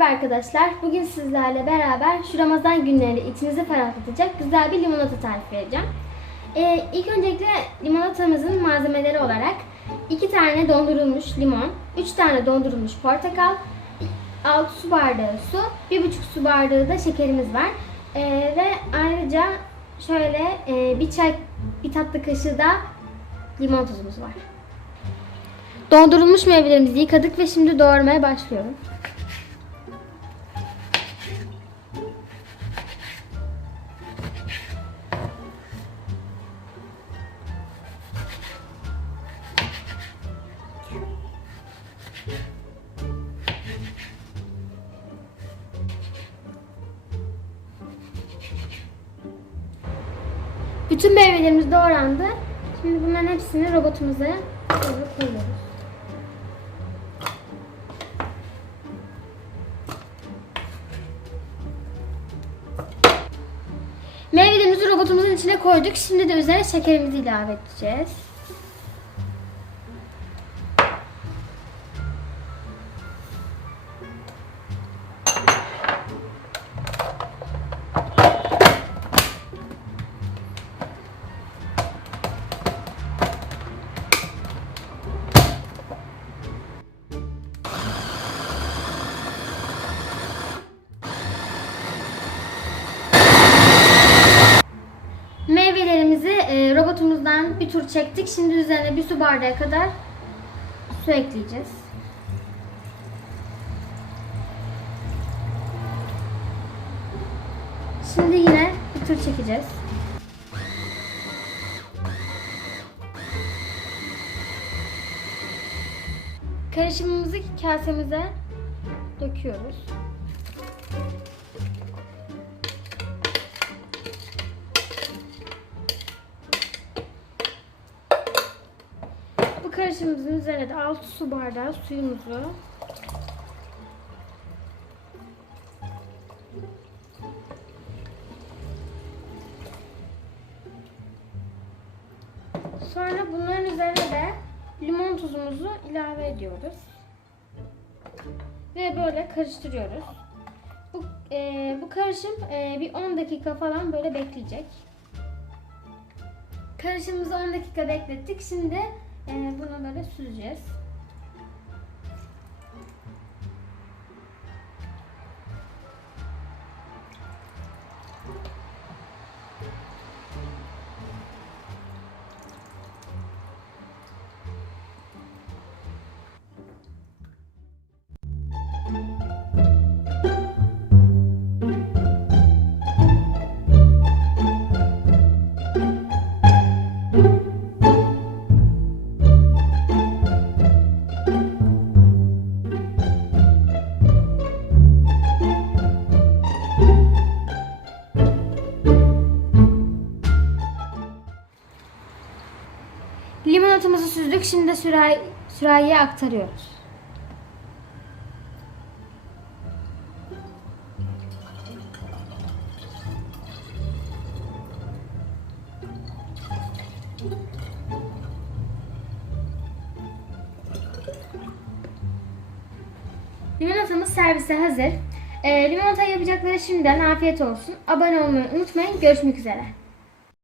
Merhaba arkadaşlar. Bugün sizlerle beraber şu Ramazan günlerinde içinizi ferahlatacak güzel bir limonata tarifi vereceğim. Ee, ilk öncelikle limonatamızın malzemeleri olarak 2 tane dondurulmuş limon, 3 tane dondurulmuş portakal, 6 su bardağı su, 1,5 su bardağı da şekerimiz var. Ee, ve ayrıca şöyle e, bir çay, bir tatlı kaşığı da limon tuzumuz var. Dondurulmuş meyvelerimizi yıkadık ve şimdi doğramaya başlıyorum. Bütün meyvelerimiz doğrandı. Şimdi bunların hepsini robotumuza koyuyoruz. Meyvelerimizi robotumuzun içine koyduk. Şimdi de üzerine şekerimizi ilave edeceğiz. Robotumuzdan bir tur çektik. Şimdi üzerine bir su bardağı kadar su ekleyeceğiz. Şimdi yine bir tur çekeceğiz. Karışımımızı kasemize döküyoruz. Karışımımızın üzerine de 6 su bardağı suyumuzu Sonra bunların üzerine de limon tuzumuzu ilave ediyoruz. Ve böyle karıştırıyoruz. Bu, e, bu karışım e, bir 10 dakika falan böyle bekleyecek. Karışımımızı 10 dakika beklettik. Şimdi bunu böyle süreceğiz. Limonatamızı süzdük. Şimdi de sürahi, sürahiye aktarıyoruz. Limonatamız servise hazır. Ee, limonata yapacakları şimdiden afiyet olsun. Abone olmayı unutmayın. Görüşmek üzere.